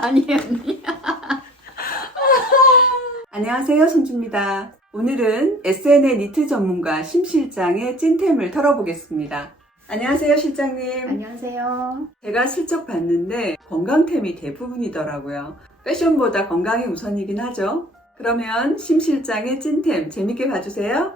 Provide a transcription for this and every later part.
아니에요, 언니. 안녕하세요, 손주입니다. 오늘은 SN의 니트 전문가 심 실장의 찐템을 털어보겠습니다. 안녕하세요, 실장님. 안녕하세요. 제가 슬쩍 봤는데 건강템이 대부분이더라고요. 패션보다 건강이 우선이긴 하죠. 그러면 심 실장의 찐템 재밌게 봐주세요.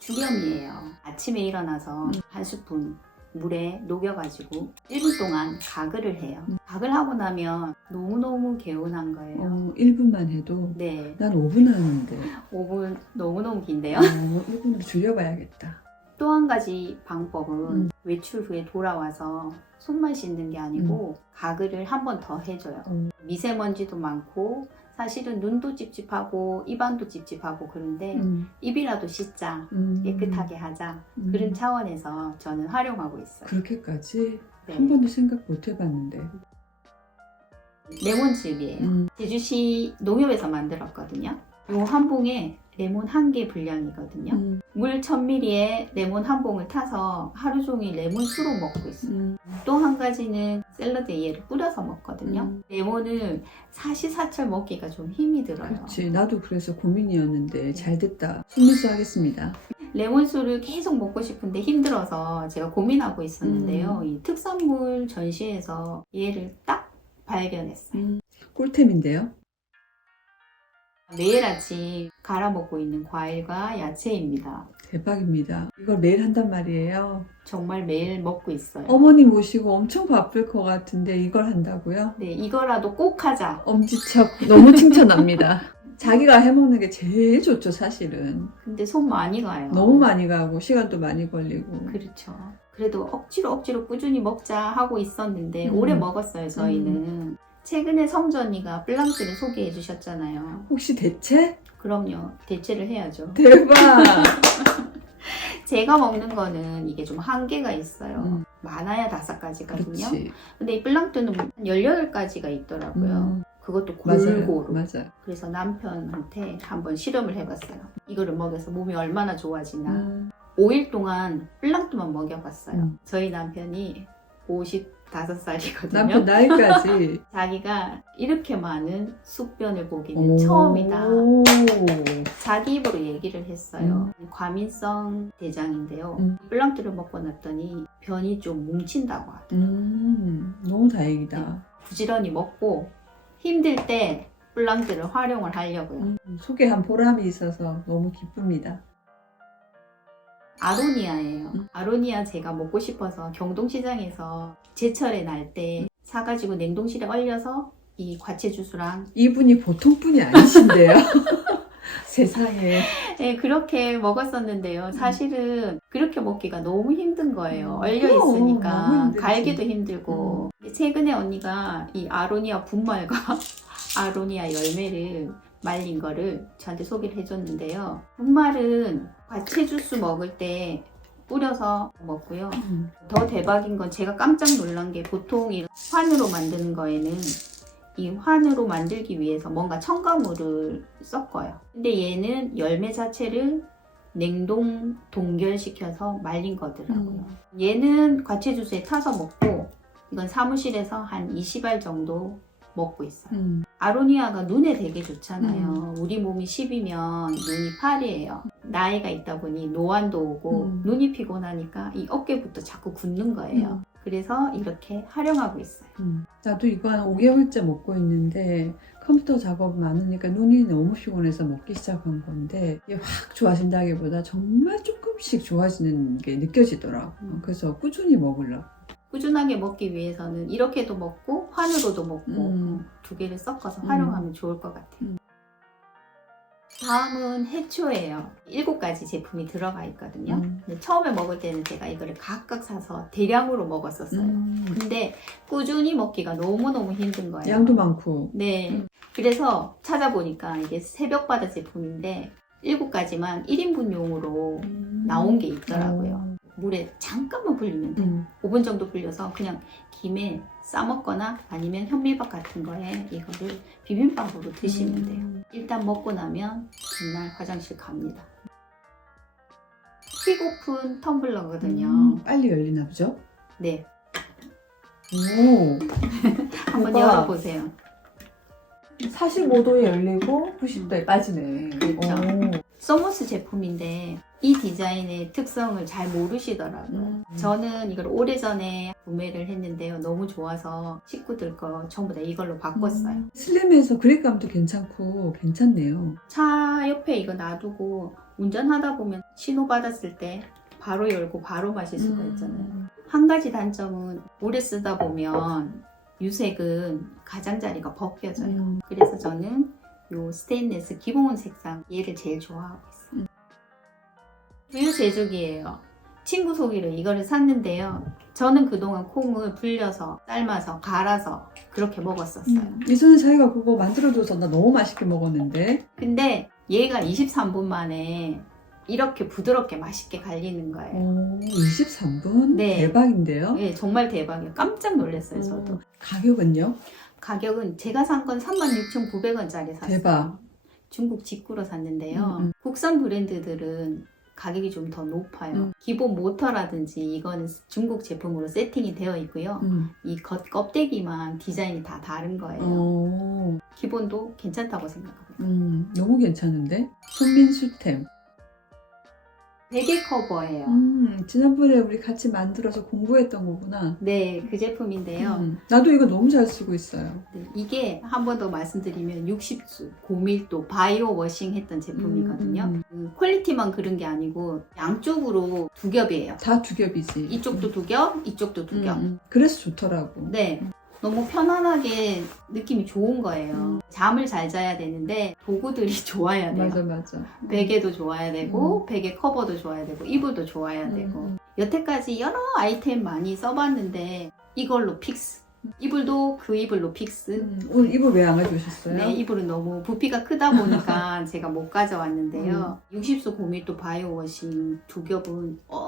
주겸이에요. 아침에 일어나서 한 스푼 물에 녹여가지고 1분 동안 가글을 해요. 가글 하고 나면 너무너무 개운한 거예요. 어, 1분만 해도 네, 난 5분 하는데 5분 너무너무 긴데요. 어, 1분으로 줄여봐야겠다. 또 한 가지 방법은 음. 외출 후에 돌아와서 손만 씻는 게 아니고 가글을 한 번 더 해줘요. 음. 미세먼지도 많고 사실은 눈도 찝찝하고 입안도 찝찝하고 그런데 음, 입이라도 씻자 음, 깨끗하게 하자 음. 그런 차원에서 저는 활용하고 있어요. 그렇게까지 네. 한 번도 생각 못 해봤는데. 레몬즙이에요. 음, 제주시 농협에서 만들었거든요. 요한 봉에 레몬 한 개 분량이거든요. 음, 물 1000ml에 레몬 한 봉을 타서 하루 종일 레몬 수로 먹고 있어요. 음, 또한 가지는 샐러드에 얘를 뿌려서 먹거든요. 음. 레몬을 사시사철 먹기가 좀 힘이 들어요. 그렇지. 나도 그래서 고민이었는데 잘 됐다. 손물수 하겠습니다. 레몬수를 계속 먹고 싶은데 힘들어서 제가 고민하고 있었는데요. 음. 이 특산물 전시에서 얘를 딱 발견했어요. 음, 꿀템인데요. 매일 아침 갈아 먹고 있는 과일과 야채입니다. 대박입니다. 이걸 매일 한단 말이에요. 정말 매일 먹고 있어요. 어머니 모시고 엄청 바쁠 것 같은데 이걸 한다고요? 네, 이거라도 꼭 하자. 엄지척 너무 칭찬합니다. 자기가 해먹는 게 제일 좋죠, 사실은. 근데 손 많이 가요. 너무 많이 가고 시간도 많이 걸리고. 그렇죠. 그래도 억지로 억지로 꾸준히 먹자 하고 있었는데 음. 오래 먹었어요, 저희는. 최근에 성주 언니가 블랑크를 소개해 주셨잖아요. 혹시 대체? 그럼요. 대체를 해야죠. 대박! 제가 먹는 거는 이게 좀 한계가 있어요. 음, 많아야 다섯 가지거든요. 그렇지. 근데 이 블랑크는 한 18가지가 있더라고요. 음, 그것도 맞아요. 골고루. 맞아요. 그래서 남편한테 한번 실험을 해봤어요. 이거를 먹여서 몸이 얼마나 좋아지나. 음, 5일 동안 블랑크만 먹여봤어요. 음. 저희 남편이 55살이거든요. 남편 나이까지. 자기가 이렇게 많은 숙변을 보기는 처음이다. 오. 자기 입으로 얘기를 했어요. 과민성 대장인데요. 음. 블랑크를 먹고 났더니 변이 좀 뭉친다고 하더라고요. 음, 너무 다행이다. 부지런히 먹고 힘들 때 블랑크를 활용을 하려고요. 음, 소개한 보람이 있어서 너무 기쁩니다. 아로니아예요. 음. 아로니아 제가 먹고 싶어서 경동시장에서 제철에 날 때 사가지고 냉동실에 얼려서 이 과채 주스랑 이분이 보통 분이 아니신데요. 세상에. 네, 그렇게 먹었었는데요. 사실은 그렇게 먹기가 너무 힘든 거예요. 음, 얼려 있으니까. 음. 갈기도 힘들고 최근에 언니가 이 아로니아 분말과 아로니아 열매를 말린 거를 저한테 소개를 해줬는데요. 분말은 과채 주스 먹을 때 뿌려서 먹고요. 음, 더 대박인 건 제가 깜짝 놀란 게 보통 이 환으로 만드는 거에는 이 환으로 만들기 위해서 뭔가 첨가물을 섞어요. 근데 얘는 열매 자체를 냉동 동결시켜서 말린 거더라고요. 얘는 과채 주스에 타서 먹고 이건 사무실에서 한 20알 정도 먹고 있어요. 음, 아로니아가 눈에 되게 좋잖아요. 우리 몸이 10이면 눈이 8이에요. 나이가 있다 보니 노안도 오고 음. 눈이 피곤하니까 이 어깨부터 자꾸 굳는 거예요. 그래서 이렇게 활용하고 있어요. 음. 나도 이거 한 5개월째 먹고 있는데 컴퓨터 작업 많으니까 눈이 너무 피곤해서 먹기 시작한 건데 이게 확 좋아진다기보다 정말 조금씩 좋아지는 게 느껴지더라고. 음. 그래서 꾸준히 먹으려고. 꾸준하게 먹기 위해서는 이렇게도 먹고 환으로도 먹고 음. 두 개를 섞어서 음. 활용하면 좋을 것 같아요. 음. 다음은 해초예요. 일곱 가지 제품이 들어가 있거든요. 음. 처음에 먹을 때는 제가 이거를 각각 사서 대량으로 먹었었어요. 음, 근데 꾸준히 먹기가 너무너무 힘든 거예요. 양도 많고. 네. 음. 그래서 찾아보니까 이게 새벽바다 제품인데 일곱 가지만 1인분용으로 나온 게 있더라고요. 물에 잠깐만 불리면 돼요. 음. 5분 정도 불려서 그냥 김에 싸먹거나 아니면 현미밥 같은 거에 이거를 비빔밥으로 드시면 음. 돼요. 일단 먹고 나면 그날 화장실 갑니다. 퀵오픈 텀블러거든요. 음, 빨리 열리나 보죠? 네. 오, 한번 열어보세요. 45도에 열리고 90도에 빠지네. 그렇죠. 오. 서머스 제품인데 이 디자인의 특성을 잘 모르시더라고요. 음. 저는 이걸 오래전에 구매를 했는데요. 너무 좋아서 식구들 거 전부 다 이걸로 바꿨어요. 음. 슬림해서 그립감도 괜찮고 괜찮네요. 차 옆에 이거 놔두고 운전하다 보면 신호 받았을 때 바로 열고 바로 마실 수가 있잖아요. 음. 한 가지 단점은 오래 쓰다 보면 유색은 가장자리가 벗겨져요. 음. 그래서 저는 요 스테인레스 기본 색상 얘를 제일 좋아하고 있어요. 음. 두유 제조기예요. 친구 소개로 이거를 샀는데요. 저는 그동안 콩을 불려서 삶아서 갈아서 그렇게 먹었었어요. 음. 예전에 자기가 그거 만들어줘서 나 너무 맛있게 먹었는데 근데 얘가 23분 만에 이렇게 부드럽게 맛있게 갈리는 거예요. 오, 23분? 네. 대박인데요? 예, 정말 대박이에요. 깜짝 놀랐어요, 저도. 오, 가격은요? 가격은 제가 산 건 36,900원짜리 샀어요. 대박. 중국 직구로 샀는데요. 음, 음. 국산 브랜드들은 가격이 좀 더 높아요. 음. 기본 모터라든지 이거는 중국 제품으로 세팅이 되어 있고요. 음. 이 겉 껍데기만 디자인이 다 다른 거예요. 오, 기본도 괜찮다고 생각합니다. 음, 너무 괜찮은데? 손민수템. 베개 커버예요. 음, 지난번에 우리 같이 만들어서 공부했던 거구나. 네, 그 제품인데요. 음, 나도 이거 너무 잘 쓰고 있어요. 네, 이게 한 번 더 말씀드리면 60수 고밀도 바이오 워싱 했던 제품이거든요. 음, 그 퀄리티만 그런 게 아니고 양쪽으로 두 겹이에요. 다 두 겹이지. 이쪽도 두 겹, 이쪽도 두 음, 겹. 음. 그래서 좋더라고. 네. 너무 편안하게 느낌이 좋은 거예요. 음. 잠을 잘 자야 되는데 도구들이 좋아야 돼요. 맞아, 맞아. 베개도 좋아야 되고 베개 커버도 좋아야 되고 이불도 좋아야 되고 음. 여태까지 여러 아이템 많이 써봤는데 이걸로 픽스 이불도 그 이불로 픽스 음, 오늘 이불 왜 안 가져오셨어요? 네, 이불은 너무 부피가 크다 보니까 제가 못 가져왔는데요. 60수 고밀도 바이오 워싱 두 겹은 어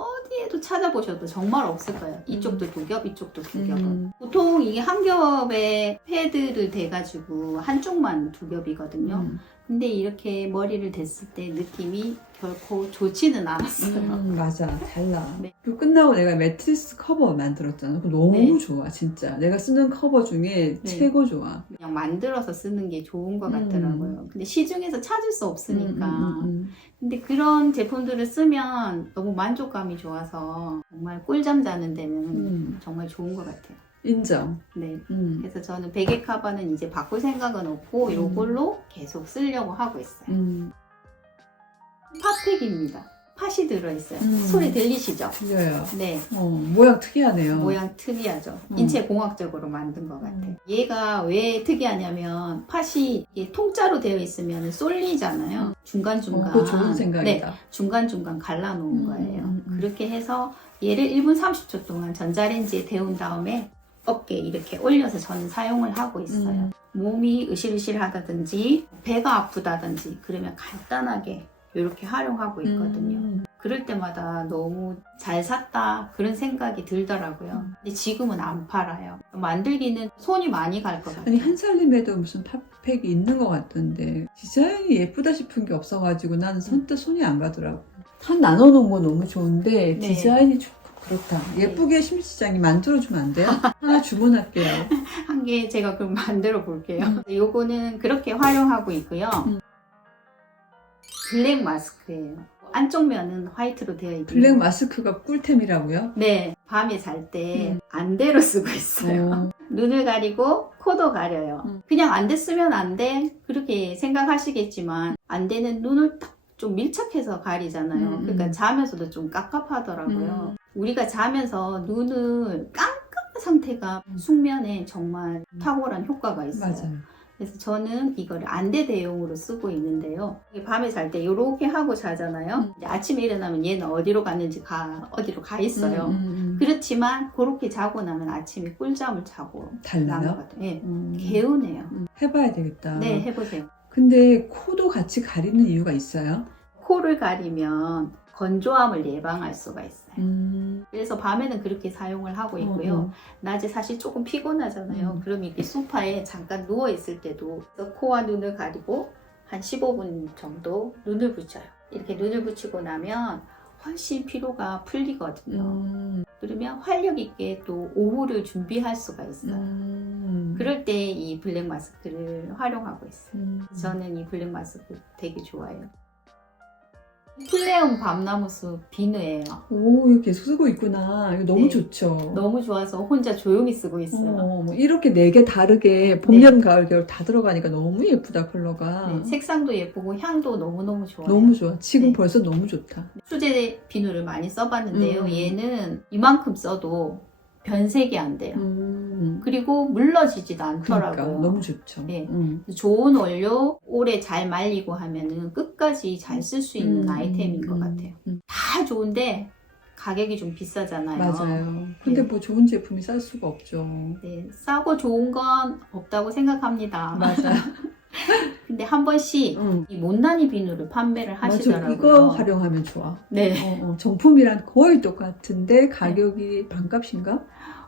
디에도 찾아보셔도 정말 없을 거예요. 이쪽도 두 겹, 이쪽도 두 겹은. 음. 보통 이게 한 겹에 패드를 대가지고 한쪽만 두 겹이거든요. 음. 근데 이렇게 머리를 댔을 때 느낌이 결코 좋지는 않았어요. 음, 맞아 달라 네. 그 끝나고 내가 매트리스 커버 만들었잖아 너무 네. 좋아 진짜 내가 쓰는 커버 중에 네. 최고 좋아 그냥 만들어서 쓰는 게 좋은 것 음. 같더라고요. 근데 시중에서 찾을 수 없으니까. 음, 음, 음, 근데 그런 제품들을 쓰면 너무 만족감이 좋아서 정말 꿀잠 자는 데는 음. 정말 좋은 것 같아요. 인정 네. 음. 그래서 저는 베개 카바는 이제 바꿀 생각은 없고 음. 이걸로 계속 쓰려고 하고 있어요. 음. 팥팩입니다. 팥이 들어있어요. 음. 소리 들리시죠? 들려요 네. 어, 모양 특이하네요 모양 특이하죠. 음. 인체 공학적으로 만든 것 같아요. 음. 얘가 왜 특이하냐면 팥이 이게 통짜로 되어 있으면 쏠리잖아요. 중간중간. 어, 좋은 네, 생각이다 중간중간 갈라놓은 음, 거예요. 음, 음. 그렇게 해서 얘를 1분 30초 동안 전자레인지에 데운 다음에 어깨에 이렇게 올려서 저는 사용을 하고 있어요. 음. 몸이 으실으실하다든지 배가 아프다든지 그러면 간단하게 이렇게 활용하고 있거든요. 음. 그럴 때마다 너무 잘 샀다 그런 생각이 들더라고요. 음. 근데 지금은 안 팔아요. 만들기는 손이 많이 갈 것 같아요. 아니 한 살림에도 무슨 팥팩이 있는 것 같던데 디자인이 예쁘다 싶은 게 없어가지고 나는 선뜻 손이 안 가더라고 한 나눠놓은 거 너무 좋은데 네. 디자인이 조금 그렇다 예쁘게 심시장이 만들어주면 안 돼요? 하나 주문할게요 한 개 제가 그럼 만들어 볼게요. 요거는 그렇게 활용하고 있고요. 음. 블랙 마스크예요. 안쪽 면은 화이트로 되어 있고 블랙 마스크가 꿀템이라고요? 네, 밤에 잘 때 음. 안대로 쓰고 있어요. 어, 눈을 가리고 코도 가려요. 음. 그냥 안대 쓰면 안 돼. 그렇게 생각하시겠지만 안대는 눈을 딱 좀 밀착해서 가리잖아요. 음, 그러니까 음. 자면서도 좀 깝깝하더라고요. 음. 우리가 자면서 눈을 깜깜한 상태가 음. 숙면에 정말 음. 탁월한 효과가 있어요. 맞아요 그래서 저는 이거를 안대 대용으로 쓰고 있는데요. 밤에 잘 때 이렇게 하고 자잖아요. 음. 아침에 일어나면 얘는 어디로 갔는지 가 어디로 가 있어요. 음, 음, 음. 그렇지만 그렇게 자고 나면 아침에 꿀잠을 자고 달라요? 예. 음. 개운해요. 음, 해봐야 되겠다 네, 해보세요. 근데 코도 같이 가리는 이유가 있어요? 코를 가리면 건조함을 예방할 수가 있어요. 음. 그래서 밤에는 그렇게 사용을 하고 있고요. 어, 어. 낮에 사실 조금 피곤하잖아요. 음. 그럼 이렇게 소파에 잠깐 누워 있을 때도 코와 눈을 가리고 한 15분 정도 눈을 붙여요. 이렇게 눈을 붙이고 나면 훨씬 피로가 풀리거든요. 음. 그러면 활력 있게 또 오후를 준비할 수가 있어요. 음. 그럴 때 이 블랙 마스크를 활용하고 있어요. 음. 저는 이 블랙 마스크 되게 좋아해요. 플레온 밤나무숲 비누예요. 오, 이거 계속 쓰고 있구나. 이거 너무 네. 좋죠. 너무 좋아서 혼자 조용히 쓰고 있어요. 어, 뭐 이렇게 네 개 다르게 봄, 네. 여름, 가을, 겨울 다 들어가니까 너무 예쁘다, 컬러가. 네, 색상도 예쁘고 향도 너무너무 좋아요. 너무 좋아. 지금 네. 벌써 너무 좋다. 수제 비누를 많이 써봤는데요. 음. 얘는 이만큼 써도 변색이 안 돼요. 음. 그리고 물러지지도 않더라고요. 그러니까 너무 좋죠. 네. 음. 좋은 원료, 오래 잘 말리고 하면은 끝까지 잘 쓸 수 있는 음, 아이템인 것 음, 같아요. 음. 다 좋은데 가격이 좀 비싸잖아요. 맞아요. 근데 네. 뭐 좋은 제품이 쌀 수가 없죠. 네, 싸고 좋은 건 없다고 생각합니다. 맞아. 근데 한 번씩 응. 이 못난이 비누를 판매를. 하시더라고요. 이거 활용하면 좋아. 네, 어, 어, 정품이랑 거의 똑같은데 가격이 반값인가?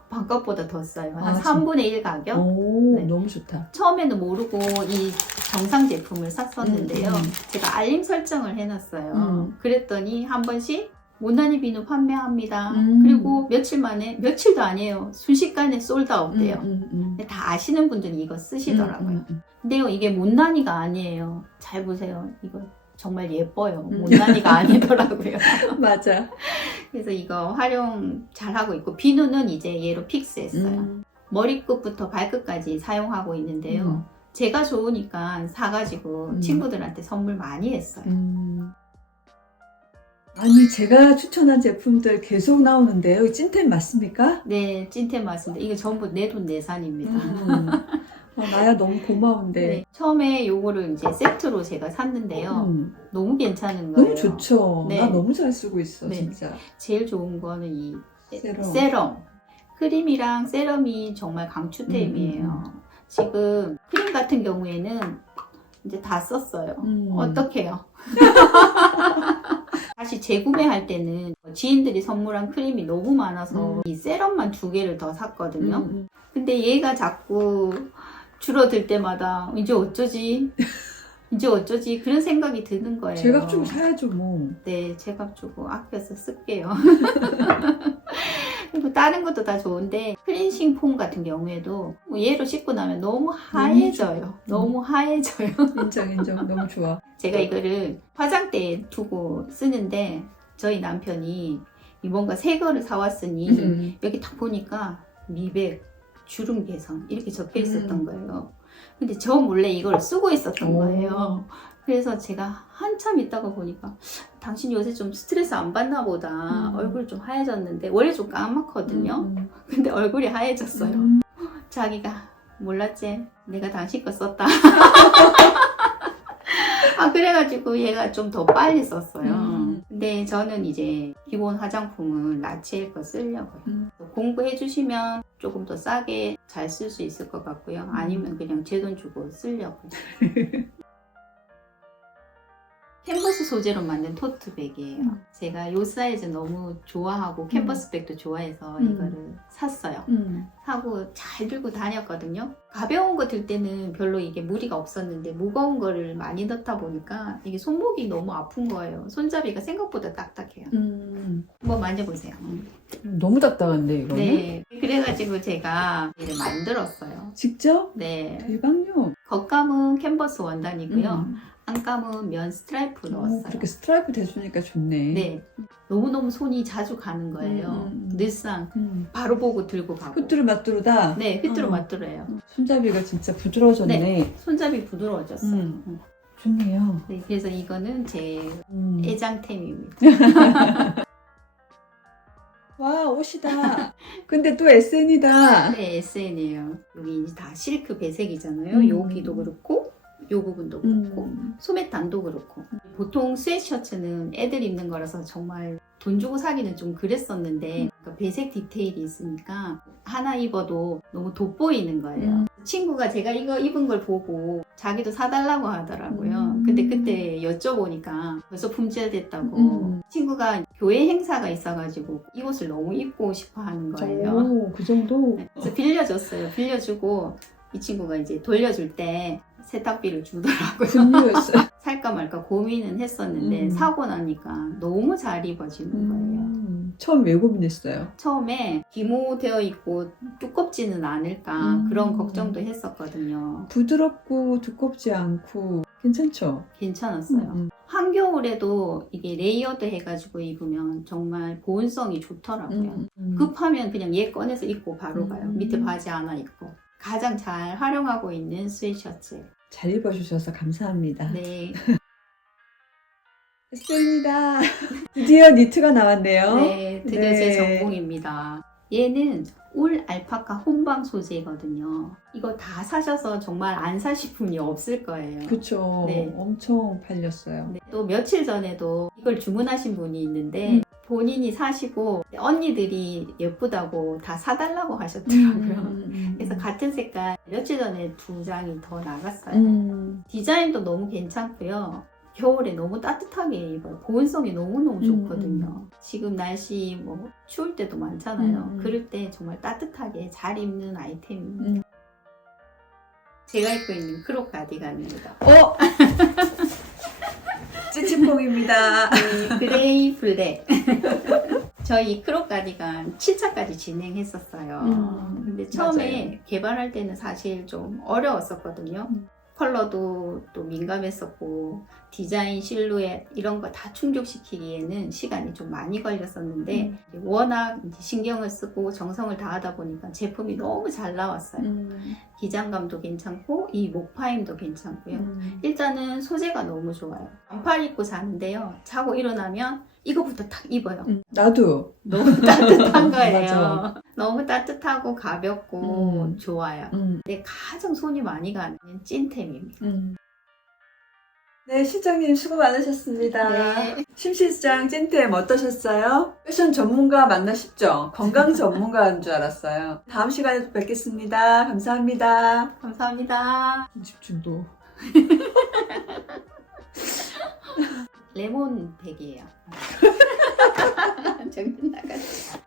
반값보다 더 싸요. 한 아, 3분의 1 가격? 오, 네. 너무 좋다. 처음에는 모르고 이 정상 제품을 샀었는데요. 음, 음. 제가 알림 설정을 해놨어요. 음. 그랬더니 한 번씩 못난이 비누 판매합니다. 음. 그리고 며칠 만에 며칠도 아니에요. 순식간에 솔드아웃 돼요. 음, 음, 음. 다 아시는 분들은 이거 쓰시더라고요. 음, 음, 근데요 이게 못난이가 아니에요. 잘 보세요. 이거 정말 예뻐요. 음. 못난이가 아니더라고요. 음. 맞아. 그래서 이거 활용 잘 하고 있고 비누는 이제 얘로 픽스했어요. 음. 머리끝부터 발끝까지 사용하고 있는데요. 음. 제가 좋으니까 사가지고 음. 친구들한테 선물 많이 했어요. 음. 아니 제가 추천한 제품들 계속 나오는데요. 이 찐템 맞습니까? 네, 찐템 맞습니다. 이게 전부 내 돈 내산입니다. 음. 아, 나야 너무 고마운데. 네, 처음에 요거를 이제 세트로 제가 샀는데요. 음. 너무 괜찮은 거예요. 너무 좋죠. 네. 나 너무 잘 쓰고 있어 네. 진짜. 제일 좋은 거는 이 세럼. 세럼. 크림이랑 세럼이 정말 강추템이에요. 음, 지금 크림 같은 경우에는 이제 다 썼어요. 음. 어떡해요? 다시 재구매할 때는 지인들이 선물한 크림이 너무 많아서 음. 이 세럼만 두 개를 더 샀거든요. 음, 음. 근데 얘가 자꾸 줄어들 때마다 이제 어쩌지? 이제 어쩌지? 그런 생각이 드는 거예요. 제값 좀 사야죠 뭐. 네, 제값 주고 아껴서 쓸게요. 그리고 다른 것도 다 좋은데 클렌싱 폼 같은 경우에도 뭐 얘로 씻고 나면 너무 하얘져요. 너무 하얘져요. 인정 인정 너무 좋아. 제가 이거를 화장대에 두고 쓰는데 저희 남편이 이 뭔가 새 거를 사왔으니 음. 여기 딱 보니까 미백, 주름 개선 이렇게 적혀 있었던 음. 거예요. 근데 저 몰래 이걸 쓰고 있었던 오. 거예요. 그래서 제가 한참 있다가 보니까 당신 요새 좀 스트레스 안 받나 보다. 음. 얼굴 좀 하얘졌는데 원래 좀 까맣거든요. 음. 근데 얼굴이 하얘졌어요. 음. 자기가 몰랐지. 내가 당신 거 썼다. 아 그래가지고 얘가 좀 더 빨리 썼어요. 음. 근데 저는 이제 기본 화장품은 라치엘 거 쓰려고요. 음. 공부해 주시면 조금 더 싸게 잘 쓸 수 있을 것 같고요. 아니면 그냥 제 돈 주고 쓰려고요. 캔버스 소재로 만든 토트백이에요. 음. 제가 이 사이즈 너무 좋아하고 캔버스백도 좋아해서 음. 이거를 샀어요. 음. 사고 잘 들고 다녔거든요. 가벼운 거 들 때는 별로 이게 무리가 없었는데 무거운 거를 많이 넣다 보니까 이게 손목이 너무 아픈 거예요. 손잡이가 생각보다 딱딱해요. 음. 한번 만져보세요. 너무 딱딱한데 이거는. 네. 그래가지고 제가 이를 만들었어요. 직접? 네. 대박요. 겉감은 캔버스 원단이고요. 음. 안 감은 면 스트라이프 오, 넣었어요. 그렇게 스트라이프 대주니까 좋네. 네. 너무너무 손이 자주 가는 거예요. 음, 음. 늘상 음. 바로 보고 들고 가고. 후뚜루 마뚜루다. 네, 휘뚜루 어. 마뚜루예요. 손잡이가 진짜 부드러워졌네. 손잡이 부드러워졌어요. 음. 음. 좋네요. 네, 그래서 이거는 제 음. 애장템입니다. 와 옷이다. 근데 또 SN이다. 네, SN이에요. 여기 다 실크 배색이잖아요. 음. 여기도 그렇고, 요 부분도 그렇고, 음. 소매단도 그렇고. 보통 스웨셔츠는 애들 입는 거라서 정말 돈 주고 사기는 좀 그랬었는데, 음. 그러니까 배색 디테일이 있으니까 하나 입어도 너무 돋보이는 거예요. 음. 친구가 제가 이거 입은 걸 보고 자기도 사달라고 하더라고요. 음. 근데 그때 여쭤보니까 벌써 품절됐다고. 음. 친구가 교회 행사가 있어가지고 이 옷을 너무 입고 싶어 하는 거예요. 오, 그 정도? 네, 그래서 빌려줬어요. 빌려주고 이 친구가 이제 돌려줄 때 세탁비를 주더라고요. 살까 말까 고민은 했었는데 음. 사고 나니까 너무 잘 입어지는 거예요. 음, 처음 왜 고민했어요? 처음에 기모되어 있고 두껍지는 않을까 음. 그런 걱정도 했었거든요. 부드럽고 두껍지 않고 괜찮죠? 괜찮았어요. 음, 한겨울에도 이게 레이어드 해가지고 입으면 정말 보온성이 좋더라고요. 음, 음. 급하면 그냥 얘 꺼내서 입고 바로 가요. 음. 밑에 바지 하나 입고. 가장 잘 활용하고 있는 스웨셔츠. 잘 입어주셔서 감사합니다. 네. 됐습니다. 드디어 니트가 나왔네요. 네, 드디어 네. 제 전공입니다. 얘는 울 알파카 혼방 소재거든요. 이거 다 사셔서 정말 안 사실 분이 없을 거예요. 그쵸. 네. 엄청 팔렸어요. 네, 또 며칠 전에도 이걸 주문하신 분이 있는데 음. 본인이 사시고 언니들이 예쁘다고 다 사달라고 하셨더라고요. 음, 그래서 같은 색깔 며칠 전에 두 장이 더 나갔어요. 음, 디자인도 너무 괜찮고요. 겨울에 너무 따뜻하게 입어요. 보온성이 너무너무 음, 좋거든요. 지금 날씨 뭐 추울 때도 많잖아요. 음, 음. 그럴 때 정말 따뜻하게 잘 입는 아이템입니다. 음. 제가 입고 있는 크롭 가디건입니다. 어? 찌찌뽕입니다. 이 그레이 블랙. 저희 이 크롭 가디건 7차까지 진행했었어요. 음, 근데 처음에 맞아요. 개발할 때는 사실 좀 어려웠었거든요. 음. 컬러도 또 민감했었고 디자인, 실루엣 이런 거 다 충족시키기에는 시간이 좀 많이 걸렸었는데 음. 워낙 신경을 쓰고 정성을 다하다 보니까 제품이 너무 잘 나왔어요. 음, 기장감도 괜찮고 이 목파임도 괜찮고요. 음. 일단은 소재가 너무 좋아요. 반팔 입고 자는데요. 자고 일어나면 이거부터 탁 입어요. 음, 나도. 너무 따뜻한 거예요. 너무 따뜻하고 가볍고 음. 좋아요. 음, 근데 가장 손이 많이 가는 찐템입니다. 음. 네, 실장님 수고 많으셨습니다. 네. 심실장 찐템 어떠셨어요? 패션 전문가 만나 싶죠? 건강 전문가인 줄 알았어요. 다음 시간에 또 뵙겠습니다. 감사합니다. 감사합니다. 집중도. 레몬 백이에요. 정신 나갔어.